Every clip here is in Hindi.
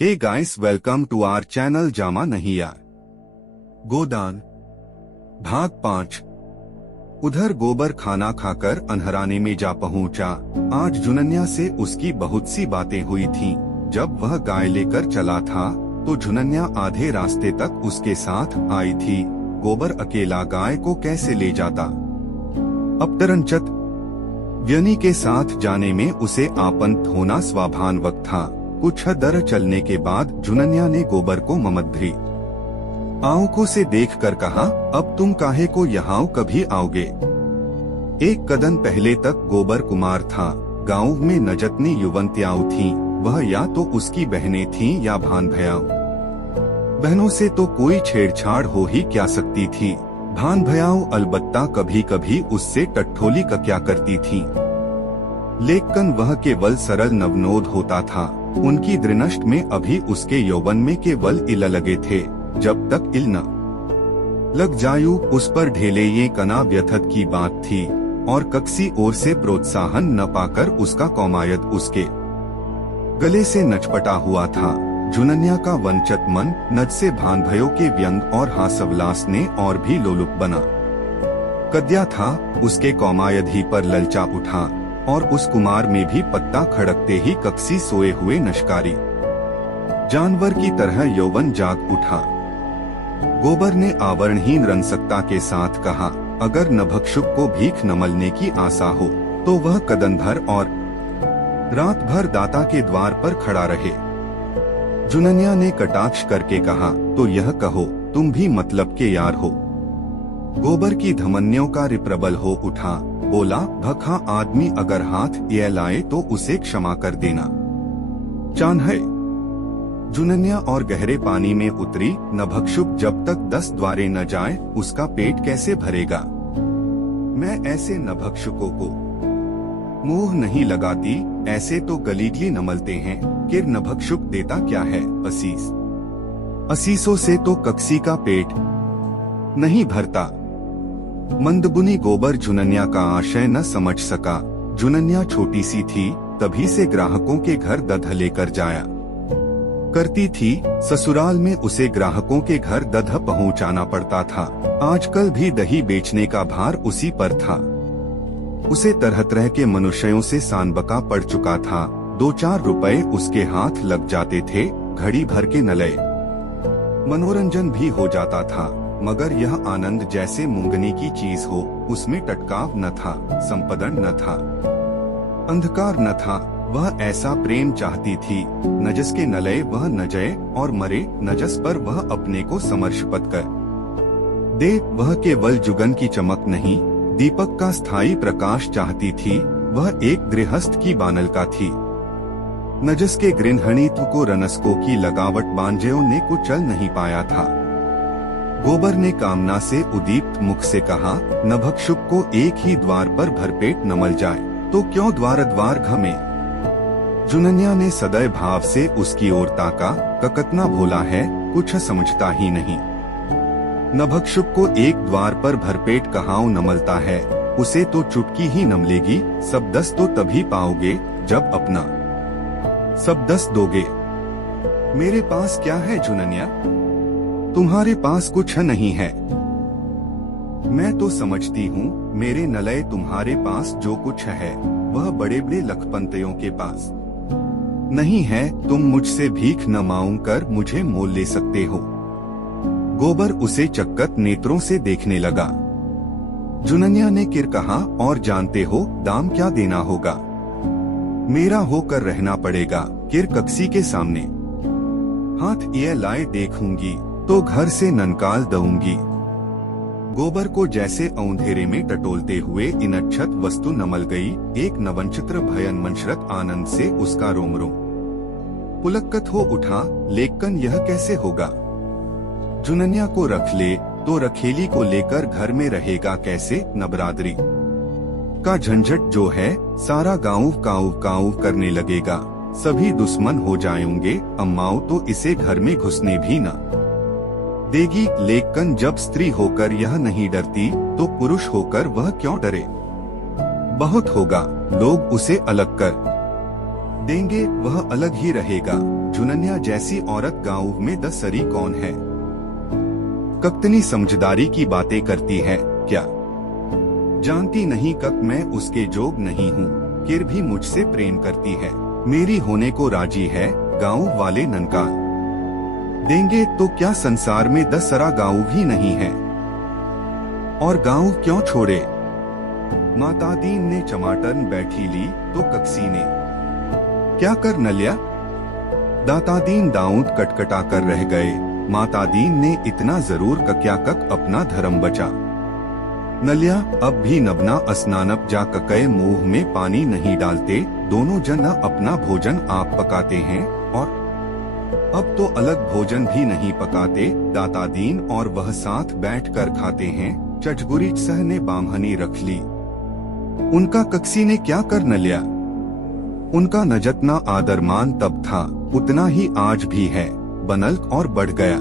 Hey guys, welcome to our channel जामा नहीं यार। गोदान भाग 5। उधर गोबर खाना खाकर अन्हराने में जा पहुंचा। आज जुनन्या से उसकी बहुत सी बातें हुई थीं। जब वह गाय लेकर चला था तो जुनन्या आधे रास्ते तक उसके साथ आई थी। गोबर अकेला गाय को कैसे ले जाता। अब तरनचत व्यनी के साथ जाने में उसे आपंत होना स्वाभाविक था। कुछ दर चलने के बाद जुनन्या ने गोबर को ममद्री आंखों से देखकर कहा, अब तुम काहे को यहाँ कभी आओगे। एक कदम पहले तक गोबर कुमार था। गांव में न जितनी युवतियां थीं, वह या तो उसकी बहनें थीं या भान भैया। बहनों से तो कोई छेड़छाड़ हो ही क्या सकती थी। भान भैयाओं अलबत्ता कभी कभी उससे टट्ठोली क्या करती थी, लेकिन वह केवल सरल नवनोद होता था। उनकी दृष्टि में अभी उसके यौवन में केवल इल लगे थे। जब तक इल न लग जायु उस पर ढेले ये कना व्यथत की बात थी, और कक्सी ओर से प्रोत्साहन न पाकर उसका कौमायत उसके गले से नचपटा हुआ था। जुनन्या का वंचित मन नज से भान भयों के व्यंग और हास्यविलास ने और भी लोलुप बना कद्या था। उसके कौमायत ही पर ललचा उठा और उस कुमार में भी पत्ता खड़कते ही कक्सी सोए हुए नशकारी जानवर की तरह यौवन जाग उठा। गोबर ने आवरणहीन रंसकता के साथ कहा, अगर नभक्षुक को भीख न मलने की आशा हो तो वह कदम भर और रात भर दाता के द्वार पर खड़ा रहे। जुनन्या ने कटाक्ष करके कहा, तो यह कहो तुम भी मतलब के यार हो। गोबर की धमनियों का रिप्रबल हो उठा। बोला, भखा आदमी अगर हाथ ये लाए तो उसे क्षमा कर देना चान है। जुनन्या और गहरे पानी में उतरी। नभक्षुक जब तक 10 द्वारे न जाए उसका पेट कैसे भरेगा। मैं ऐसे नभक्षुकों को मुंह नहीं लगाती। ऐसे तो गलीगली नमलते हैं। किर नभक्षुक देता क्या है असीस। असीसों से तो कक्सी का पेट नहीं भरता। मंदबुनी गोबर जुनन्या का आशय न समझ सका। जुनन्या छोटी सी थी, तभी से ग्राहकों के घर दध लेकर जाया करती थी। ससुराल में उसे ग्राहकों के घर दध पहुंचाना पड़ता था। आजकल भी दही बेचने का भार उसी पर था। उसे तरह तरह के मनुष्यों से सानबका पड़ चुका था। 2-4 रुपए उसके हाथ लग जाते थे। घड़ी भर के नलय मनोरंजन भी हो जाता था, मगर यह आनंद जैसे मूंगनी की चीज हो। उसमें टटकाव न था, संपदन न था, अंधकार न था। वह ऐसा प्रेम चाहती थी, नजस के नलय वह न जय और मरे नजस पर वह अपने को समर्पित कर दे। वह केवल जुगन की चमक नहीं, दीपक का स्थायी प्रकाश चाहती थी। वह एक गृहस्थ की बानल का थी। नजस के गृहणीत्व को रनस्कों की लगावट बांझों ने कुचल नहीं पाया था। गोबर ने कामना से उदीप्त मुख से कहा, नभक्षुक को एक ही द्वार पर भरपेट न मल जाए तो क्यों द्वार द्वार घमे। जुनन्या ने सदैव भाव से उसकी ओर ताका। ककतना भोला है, कुछ समझता ही नहीं। नभक्षुक को एक द्वार पर भरपेट कहां न मलता है। उसे तो चुटकी ही न मिलेगी। सब 10 तो तभी पाओगे जब अपना सब 10 दोगे। मेरे पास क्या है जुनन्या, तुम्हारे पास कुछ नहीं है। मैं तो समझती हूँ मेरे नलय तुम्हारे पास जो कुछ है वह बड़े बड़े लखपतियों के पास नहीं है। तुम मुझसे भीख न मांग कर मुझे मोल ले सकते हो। गोबर उसे चक्कत नेत्रों से देखने लगा। जुनन्या ने किर कहा, और जानते हो दाम क्या देना होगा। मेरा होकर रहना पड़ेगा। किर कक्सी के सामने हाथ ये लाए देखूंगी तो घर से ननकाल दूंगी। गोबर को जैसे औंधेरे में टटोलते हुए इनच्छत वस्तु नमल गई। एक नवनचित्र भयन मंशरत आनंद से उसका रोम रोम पुलक्कत हो उठा। लेकिन यह कैसे होगा। जुनन्या को रख ले तो रखेली को लेकर घर में रहेगा कैसे। नबरादरी का झंझट जो है सारा गाँव काऊ काऊ करने लगेगा। सभी दुश्मन हो जाएंगे। अम्माओं तो इसे घर में घुसने भी न देगी। लेकिन जब स्त्री होकर यह नहीं डरती तो पुरुष होकर वह क्यों डरे। बहुत होगा, लोग उसे अलग कर देंगे वह अलग ही रहेगा। जुनन्या जैसी औरत गांव में दसरी कौन है। कक्तनी समझदारी की बातें करती है क्या। जानती नहीं कक मैं उसके जोग नहीं हूँ, फिर भी मुझसे प्रेम करती है। मेरी होने को राजी है गांव वाले ननका। देंगे तो क्या संसार में दसरा गांव भी नहीं है। और गांव क्यों छोड़े। माता दीन ने चमाटन बैठी ली तो कक्सी ने क्या कर न लिया। दाता दीन दाऊद कटकटा कर रह गए। माता दीन ने इतना जरूर कक्या कक अपना धर्म बचा। नलिया अब भी नबना स्नानप जा ककए मुंह में पानी नहीं डालते। दोनों जन अपना भोजन आप पकाते हैं और अब तो अलग भोजन भी नहीं पकाते। दाता दीन और वह साथ बैठकर खाते हैं। चचगुरी सह ने बामहनी रख ली। उनका कक्सी ने क्या कर न लिया। उनका न जितना आदरमान तब था उतना ही आज भी है, बनल्क और बढ़ गया।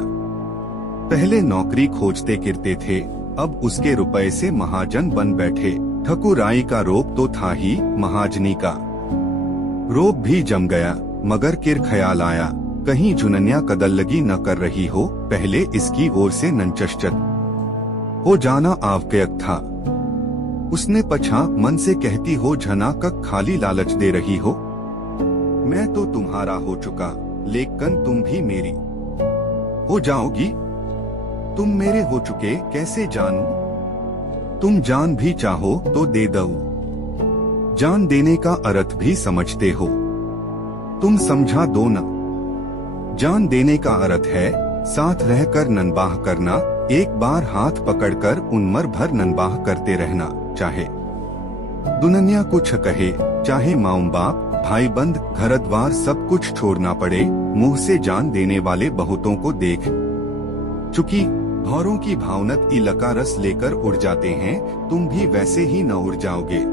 पहले नौकरी खोजते किरते थे, अब उसके रुपए से महाजन बन बैठे। ठकुराई का रोब तो था ही, महाजनी का रोब भी जम गया। मगर किर ख्याल आया कहीं जुनन्या कदलगी न कर रही हो। पहले इसकी ओर से नंचश्चत हो जाना आवश्यक था। उसने पछा मन से कहती हो झना कक खाली लालच दे रही हो। मैं तो तुम्हारा हो चुका, लेकिन तुम भी मेरी हो जाओगी। तुम मेरे हो चुके कैसे जानूं। तुम जान भी चाहो तो दे दो। जान देने का अर्थ भी समझते हो। तुम समझा दो न। जान देने का अर्थ है साथ रहकर ननबाह करना। एक बार हाथ पकड़कर उम्र भर ननबाह करते रहना। चाहे दुनिया कुछ कहे, चाहे माँ बाप भाई बंद घर द्वार सब कुछ छोड़ना पड़े। मुंह से जान देने वाले बहुतों को देख चुकी। भौरों की भावनत इलका रस लेकर उड़ जाते हैं। तुम भी वैसे ही न उड़ जाओगे।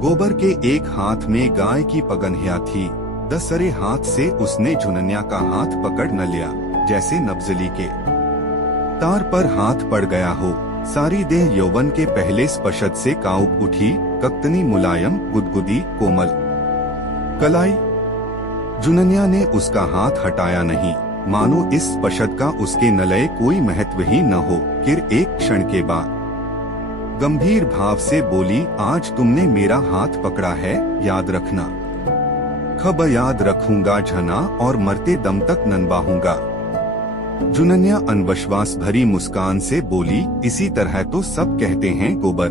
गोबर के एक हाथ में गाय की पगन्हिया थी। दसरे हाथ से उसने जुनन्या का हाथ पकड़ न लिया, जैसे नब्जली के तार पर हाथ पड़ गया हो। सारी देह यौवन के पहले स्पर्श से कांप उठी। कक्तनी मुलायम गुदगुदी कोमल कलाई। जुनन्या ने उसका हाथ हटाया नहीं, मानो इस स्पर्श का उसके नलय कोई महत्व ही न हो। फिर एक क्षण के बाद गंभीर भाव से बोली, आज तुमने मेरा हाथ पकड़ा है, याद रखना। खब याद रखूंगा झना, और मरते दम तक ननबाहूंगा। जुनन्या अनविश्वास भरी मुस्कान से बोली, इसी तरह तो सब कहते हैं गोबर।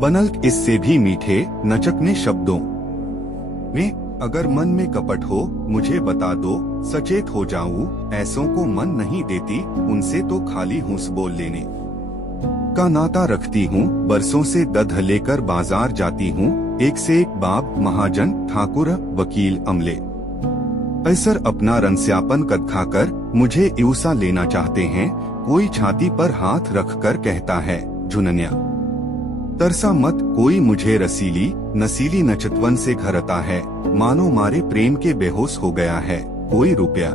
बनल्क इससे भी मीठे नचकने शब्दों में, अगर मन में कपट हो मुझे बता दो, सचेत हो जाऊं। ऐसों को मन नहीं देती, उनसे तो खाली हूस बोल लेने का नाता रखती हूँ। बरसों से दध लेकर बाजार जाती हूँ। एक से एक बाब, महाजन, ठाकुर, वकील, अमले ऐसर अपना रंस्यापन कद खाकर मुझे यूसा लेना चाहते हैं। कोई छाती पर हाथ रखकर कहता है, जुनन्या तरसा मत, कोई मुझे रसीली नसीली नचतवन से घरता है। मानो मारे प्रेम के बेहोश हो गया है। कोई रुपया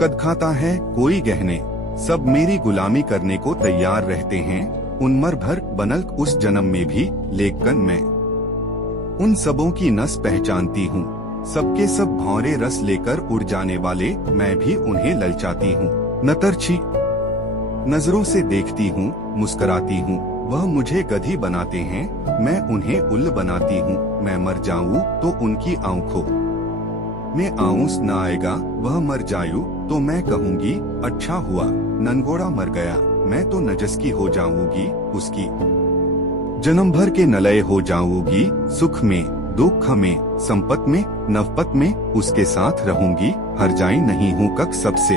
कद खाता है, कोई गहने, सब मेरी गुलामी करने को तैयार रहते हैं। उम्र भर बनल्क उस जन्म में भी, लेकिन मैं उन सबों की नस पहचानती हूँ। सबके सब भौरे रस लेकर उड़ जाने वाले, मैं भी उन्हें ललचाती हूँ। नतरछी नजरों से देखती हूँ, मुस्कुराती हूँ। वह मुझे गधी बनाते हैं, मैं उन्हें उल्ल बनाती हूँ। मैं मर जाऊँ तो उनकी आंखों में आंसू न आएगा। वह मर जायू तो मैं कहूँगी, अच्छा हुआ ननगोड़ा मर गया। मैं तो नजस की हो जाऊंगी, उसकी जन्म भर के नलय हो जाऊंगी। सुख में, दुख में, संपत में, नवपत में उसके साथ रहूंगी। हर जाई नहीं हूँ कक सबसे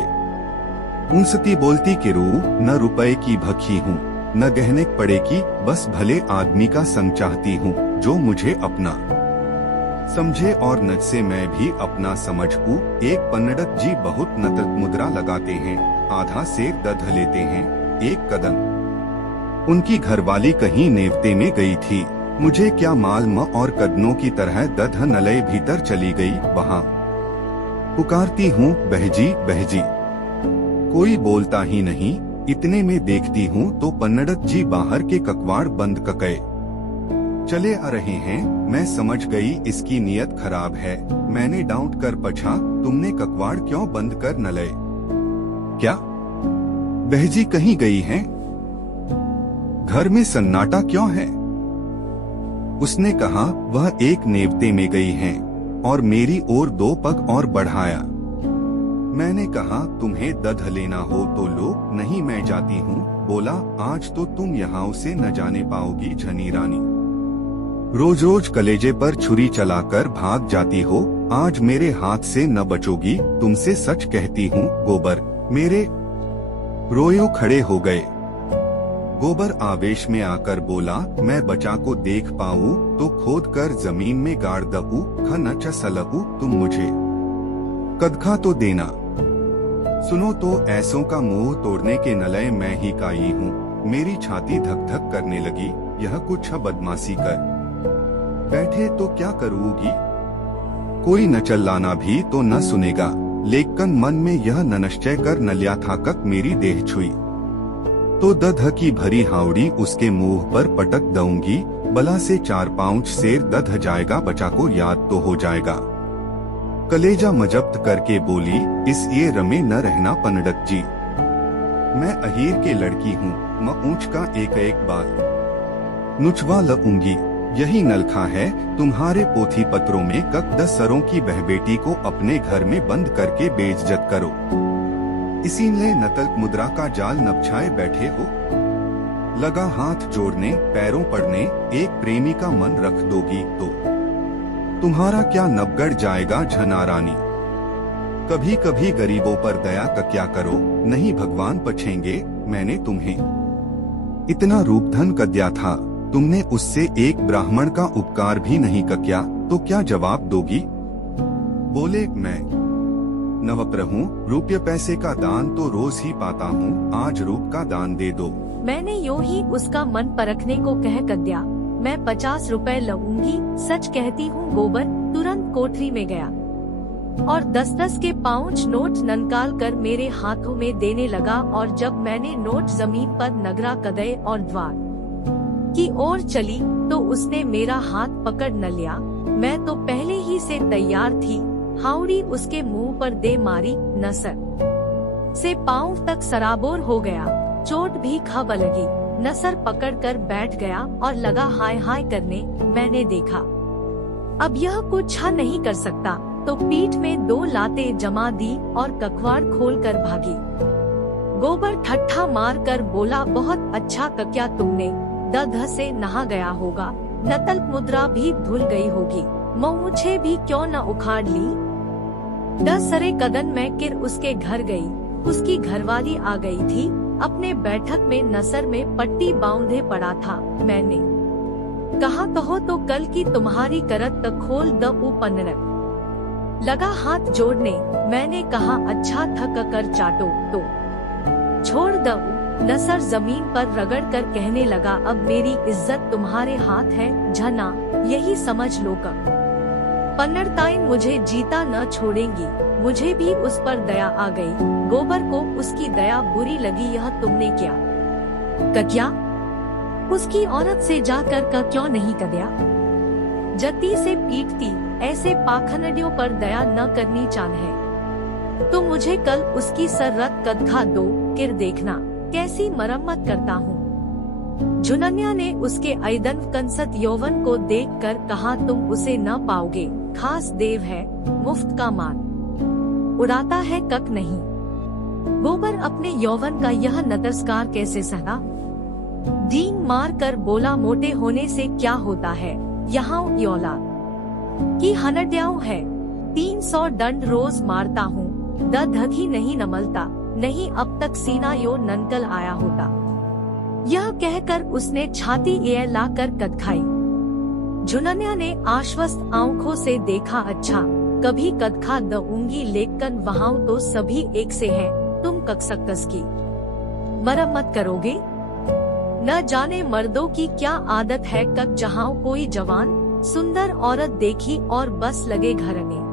ऊंसती बोलती के रू। न रुपए की भखी हूँ, न गहने पड़े की, बस भले आदमी का संग चाहती हूँ, जो मुझे अपना समझे और नज से मैं भी अपना समझूं। एक पन्नड़त जी बहुत नतक मुद्रा लगाते हैं, आधा सेर दध लेते हैं। एक कदम उनकी घरवाली कहीं नेवते में गई थी। मुझे क्या मालूम, और कदनों की तरह दध नलय भीतर चली गई। वहाँ पुकारती हूँ, बहजी बहजी, कोई बोलता ही नहीं। इतने में देखती हूँ तो पन्नड़त जी बाहर के ककवाड़ बंद ककए चले आ रहे हैं। मैं समझ गई इसकी नीयत खराब है। मैंने डांट कर पूछा, तुमने ककवाड़ क्यों बंद कर न लए? क्या बहजी कहीं गई हैं? घर में सन्नाटा क्यों है? उसने कहा, वह एक नेवते में गई हैं, और मेरी ओर 2 पग और बढ़ाया। मैंने कहा, तुम्हें दध लेना हो तो लो, नहीं मैं जाती हूँ। बोला, आज तो तुम यहाँ उसे न जाने पाओगी झनी रानी। रोज रोज कलेजे पर छुरी चलाकर भाग जाती हो, आज मेरे हाथ से न बचोगी। तुमसे सच कहती हूँ गोबर। मेरे रोयो खड़े हो गए। गोबर आवेश में आकर बोला, मैं बचा को देख पाऊँ तो खोद कर जमीन में गाड़ दऊ, ख न चसलऊ तुम मुझे कदखा तो देना। सुनो तो ऐसों का मुंह तोड़ने के नलय मैं ही काई हूँ। मेरी छाती धक धक करने लगी। यह कुछ बदमाशी कर बैठे तो क्या करूँगी? कोई न चिल्लाना भी तो न सुनेगा। लेकिन मन में यह निश्चय कर न लिया था कि मेरी देह छुई तो दध की भरी हावड़ी उसके मुंह पर पटक दूंगी। बला से 4 पाउच शेर दध जाएगा, बचा को याद तो हो जाएगा। कलेजा मजब्त करके बोली, इस ये रमे न रहना पंडित जी। मैं अहीर के लड़की हूँ, मैं ऊंच का एक एक बाल नुचवा लूंगी। यही नलखा है तुम्हारे पोथी पत्रों में कक 10 सरों की बहबेटी को अपने घर में बंद करके बेइज्जत करो। इसीलिए नतल मुद्रा का जाल नपछाए बैठे हो। लगा हाथ जोड़ने पैरों पड़ने, एक प्रेमी का मन रख दोगी तो तुम्हारा क्या नबगड़ जाएगा झना रानी। कभी कभी गरीबों पर दया का क्या करो, नहीं भगवान पछेंगे। मैंने तुम्हें इतना रूप धन का दिया था, तुमने उससे एक ब्राह्मण का उपकार भी नहीं किया, तो क्या जवाब दोगी? बोले, मैं नवप्र हूँ, रुपये पैसे का दान तो रोज ही पाता हूँ, आज रूप का दान दे दो। मैंने यूं ही उसका मन परखने को कह कर दिया। मैं 50 रुपए लूंगी, सच कहती हूँ गोबर। तुरंत कोठरी में गया और 10-10 के पाउच नोट निकाल कर मेरे हाथों में देने लगा। और जब मैंने नोट जमीन पर नगरा कदे और द्वार की ओर चली तो उसने मेरा हाथ पकड़ न लिया। मैं तो पहले ही से तैयार थी। हाउड़ी उसके मुंह पर दे मारी, नसर से पाँव तक सराबोर हो गया। चोट भी खब लगी। नसर पकड़कर बैठ गया और लगा हाय हाय करने। मैंने देखा अब यह कुछ नहीं कर सकता, तो पीठ में 2 लातें जमा दी और कखवाड़ खोलकर भागी। गोबर ठट्ठा मार कर बोला, बहुत अच्छा किया तुमने, दध से नहा गया होगा, नतल मुद्रा भी धुल गई होगी, मूछें भी क्यों न उखाड़ ली। 10 सरे कदम मैं किर उसके घर गई। उसकी घरवाली आ गई थी। अपने बैठक में नसर में पट्टी बांधे पड़ा था। मैंने कहा, कहो तो कल की तुम्हारी करत तक खोल द पन्नरक। लगा हाथ जोड़ने। मैंने कहा, अच्छा थक कर चाटो तो छोड़ दो। नसर जमीन पर रगड़ कर कहने लगा, अब मेरी इज्जत तुम्हारे हाथ है झना, यही समझ लो। कब पन्नरताइन मुझे जीता न छोड़ेंगी। मुझे भी उस पर दया आ गई। गोबर को उसकी दया बुरी लगी। यह तुमने क्या उसकी औरत से जाकर का क्यों नहीं कर दिया? जती से पीटती, ऐसे पाखंडियों पर दया न करनी चान है। तो मुझे कल उसकी सररत कदखा दो, किर देखना कैसी मरम्मत करता हूँ। जुनन्या ने उसके ऐदन कंसत यौवन को देखकर कहा, तुम उसे न पाओगे, खास देव है, मुफ्त का मान उड़ाता है कक नहीं। गोबर अपने यौवन का यह नतस्कार कैसे सहा? डींग मार कर बोला, मोटे होने से क्या होता है, यहाँ यौला की हनड्याऊ है। 300 दंड रोज मारता हूँ, दध ही नहीं नमलता, नहीं अब तक सीना यो ननकल आया होता। यह कहकर उसने छाती ए लाकर कदखाई। जुनन्या ने आश्वस्त आंखों से देखा, अच्छा कभी कदखा दूंगी, लेकिन वहाँ तो सभी एक से हैं, तुम ककसक्कस की मरम्मत करोगे? न जाने मर्दों की क्या आदत है, कब जहाँ कोई जवान सुंदर औरत देखी और बस लगे घरने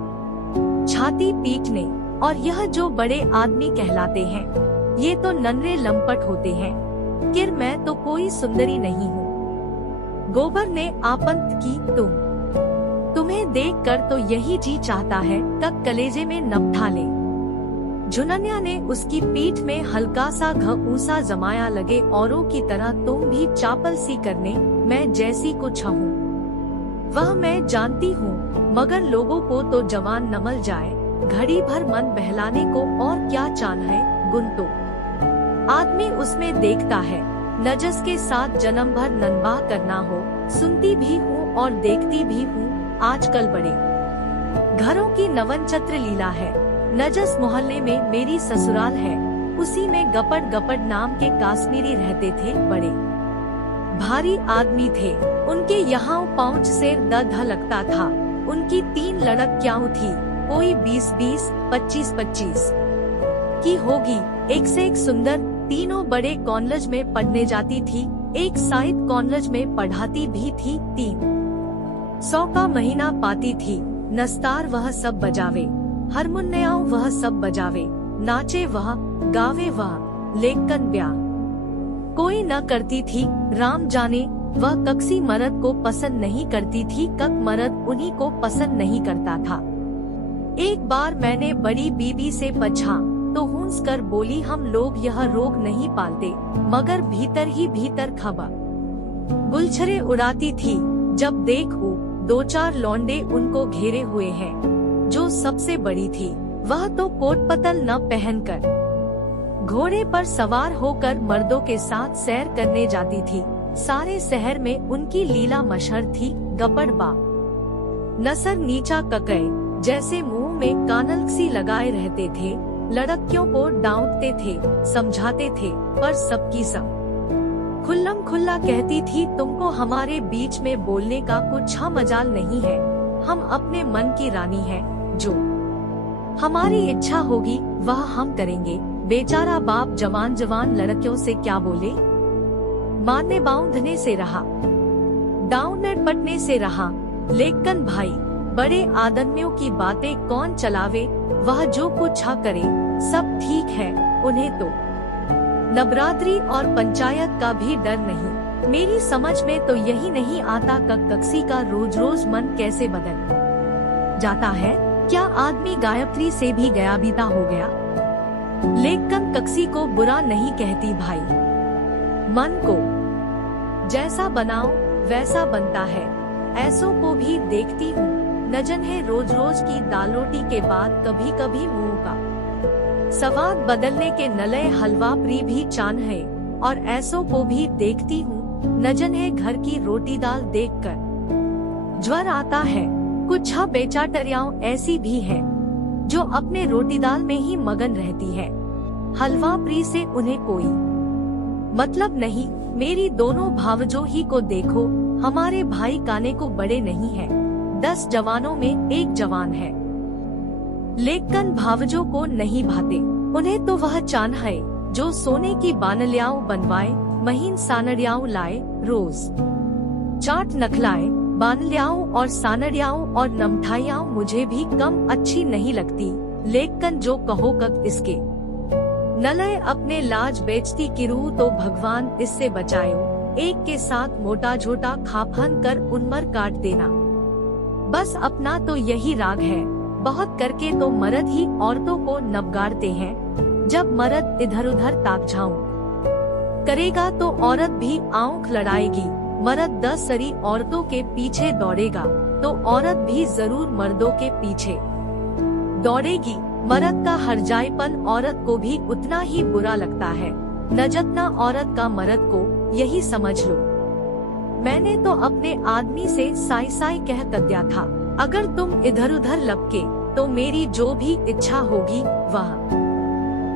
छाती पीटने। और यह जो बड़े आदमी कहलाते हैं, ये तो नन्हे लंपट होते हैं। किर मैं तो कोई सुंदरी नहीं हूँ। गोबर ने आपंत की, तुम्हें देखकर तो यही जी चाहता है तक कलेजे में नपठा ले। झुनन्या ने उसकी पीठ में हल्का सा घूंसा जमाया, लगे औरों की तरह तुम भी चापल सी करने, मैं जैसी कुछ हूँ वह मैं जानती हूँ, मगर लोगों को तो जवान नमल जाए, घड़ी भर मन बहलाने को और क्या चान है। गुण तो आदमी उसमें देखता है, नजस के साथ जन्म भर ननबाह करना हो। सुनती भी हूँ और देखती भी हूँ, आजकल बड़े घरों की नवनचत्र लीला है। नजस मोहल्ले में मेरी ससुराल है, उसी में गपड़ गपड़ नाम के काश्मीरी रहते थे। बड़े भारी आदमी थे, उनके यहाँ पहुँच से द लगता था। उनकी 3 लड़कियां थी, कोई 20-20, 25-25 की होगी, एक से एक सुंदर। तीनों बड़े कॉलेज में पढ़ने जाती थी, एक साइड कॉलेज में पढ़ाती भी थी। 300 का महीना पाती थी। नस्तार वह सब बजावे, हारमोनियम वह सब बजावे, नाचे वह, गावे वह, लेकिन ब्याह कोई न करती थी। राम जाने वह कक्सी मर्द को पसंद नहीं करती थी, कक मर्द उन्हीं को पसंद नहीं करता था। एक बार मैंने बड़ी बीबी से पूछा तो हूंस कर बोली, हम लोग यह रोग नहीं पालते, मगर भीतर ही भीतर खबर गुलछरे उड़ाती थी। जब देखो 2-4 लौंडे उनको घेरे हुए हैं। जो सबसे बड़ी थी वह तो कोट पतल न पहनकर घोड़े पर सवार होकर मर्दों के साथ सैर करने जाती थी। सारे शहर में उनकी लीला मशहूर थी। गपड़ बा नसर नीचा ककए जैसे मुंह में कानल सी लगाए रहते थे। लड़कियों को डांटते थे, समझाते थे, पर सबकी सब खुल्लम खुल्ला कहती थी, तुमको हमारे बीच में बोलने का कुछ मजाल नहीं है। हम अपने मन की रानी है, जो हमारी इच्छा होगी वह हम करेंगे। बेचारा बाप जवान जवान लड़कियों से क्या बोले। मारने बांधने से रहा, डाउनर पटने से रहा, लेकिन भाई बड़े आदमियों की बातें कौन चलावे। वह जो कुछ करे सब ठीक है, उन्हें तो नवरात्रि और पंचायत का भी डर नहीं। मेरी समझ में तो यही नहीं आता कक्सी का रोज रोज मन कैसे बदल जाता है। क्या आदमी गायत्री से भी गया बीता हो गया। लेकिन कक्सी को बुरा नहीं कहती भाई, मन को जैसा बनाओ वैसा बनता है। ऐसों को भी देखती हूँ, नजन है रोज रोज की दाल रोटी के बाद कभी कभी मुंह का स्वाद बदलने के नले हलवा प्री भी चान है। और ऐसों को भी देखती हूँ, नजन है घर की रोटी दाल देखकर ज्वर आता है। कुछ बेचाटरियाओं ऐसी भी है जो अपने रोटी दाल में ही मगन रहती है, हलवा प्री से उन्हें कोई मतलब नहीं। मेरी दोनों भावजों ही को देखो, हमारे भाई काने को बड़े नहीं है, 10 जवानों में 1 जवान है, लेकिन भावजों को नहीं भाते। उन्हें तो वह चान है जो सोने की बानलियाओं बनवाए, महीन सानड़ियाओं लाए, रोज चाट नखलाए। बानलियाओं और सानड़ियाओं और नमठाइयाओं मुझे भी कम अच्छी नहीं लगती, लेकिन जो कहो कक इसके नलय अपने लाज बेचती किरू तो भगवान इससे बचायो। एक के साथ मोटा झोटा खाफन कर उनमर काट देना, बस अपना तो यही राग है। बहुत करके तो मर्द ही औरतों को नवगाड़ते हैं। जब मर्द इधर उधर ताक झाऊं करेगा तो औरत भी आंख लड़ाएगी। मर्द 10 सरी औरतों के पीछे दौड़ेगा तो औरत भी जरूर मर्दों के पीछे दौड़ेगी। मर्द का हरजाईपन औरत को भी उतना ही बुरा लगता है, न जितना औरत का मर्द को। यही समझ लो। मैंने तो अपने आदमी से साई साई कह कर दिया था, अगर तुम इधर उधर लपके तो मेरी जो भी इच्छा होगी वह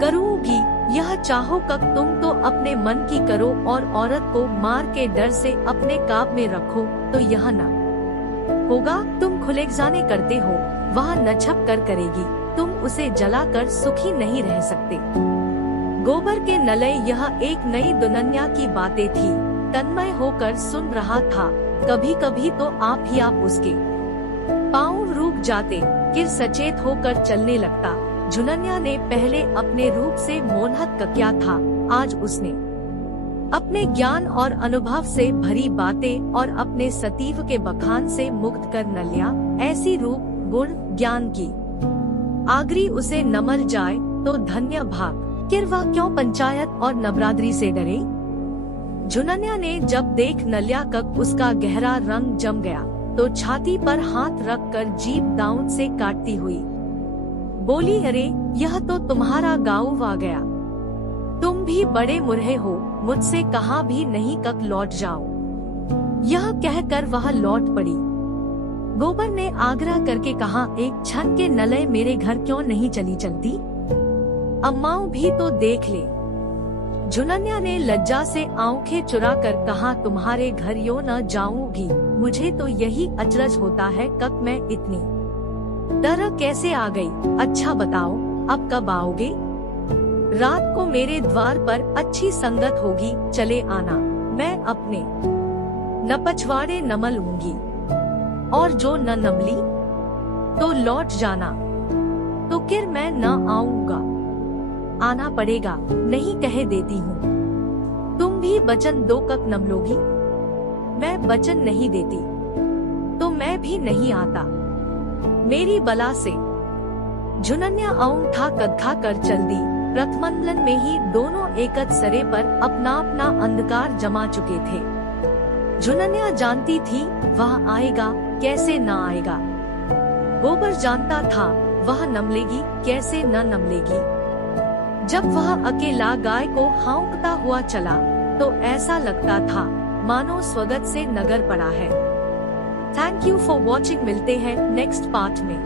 करूँगी। यह चाहो कब तुम तो अपने मन की करो और औरत को मार के डर से अपने काब में रखो तो यह न होगा। तुम खुलेगजाने करते हो, वह न छप कर करेगी, तुम उसे जलाकर सुखी नहीं रह सकते। गोबर के नलय यह एक नई दुनिया की बातें थी। तन्मय होकर सुन रहा था। कभी कभी तो आप ही आप उसके पाँव रुक जाते, फिर सचेत होकर चलने लगता। झुनन्या ने पहले अपने रूप से मोहनत किया था, आज उसने अपने ज्ञान और अनुभव से भरी बातें और अपने सतीव के बखान से मुक्त कर नलिया ऐसी रूप गुण ज्ञान की आगरी उसे नमल जाए तो धन्य भाग। फिर वह क्यों पंचायत और नवरात्रि से डरे? झुनन्या ने जब देख नलिया कक उसका गहरा रंग जम गया तो छाती पर हाथ रख कर जीभ दांत से काटती हुई बोली, अरे यह तो तुम्हारा गाँव आ गया। तुम भी बड़े मुरहे हो, मुझसे कहा भी नहीं कक लौट जाओ। यह कहकर वह लौट पड़ी। गोबर ने आग्रह करके कहा, एक क्षण के नलय मेरे घर क्यों नहीं चलती? अम्माओं भी तो देख ले। झुनन्या ने लज्जा से आंखें चुरा कर कहा, तुम्हारे घर यो न जाऊंगी, मुझे तो यही अचरज होता है कक मैं इतनी तरह कैसे आ गई। अच्छा बताओ अब कब आओगे? रात को मेरे द्वार पर अच्छी संगत होगी, चले आना, मैं अपने न पछवाड़े नमल लूंगी, और जो न नमली तो लौट जाना। तो फिर मैं न आऊंगा, आना पड़ेगा, नहीं कह देती हूँ। तुम भी वचन दो कब नमलोगी? मैं वचन नहीं देती तो मैं भी नहीं आता, मेरी बला से। झुनन्या औंठा कदखा कर चल दी। प्रथमंडलन में ही दोनों एकत सरे पर अपना अपना अंधकार जमा चुके थे। झुनन्या जानती थी वह आएगा, कैसे न आएगा। गोबर जानता था वह नमलेगी, कैसे न नमलेगी। जब वह अकेला गाय को हाँकता हुआ चला तो ऐसा लगता था मानो स्वगत से नगर पड़ा है। Thank you for watching. मिलते हैं नेक्स्ट पार्ट में।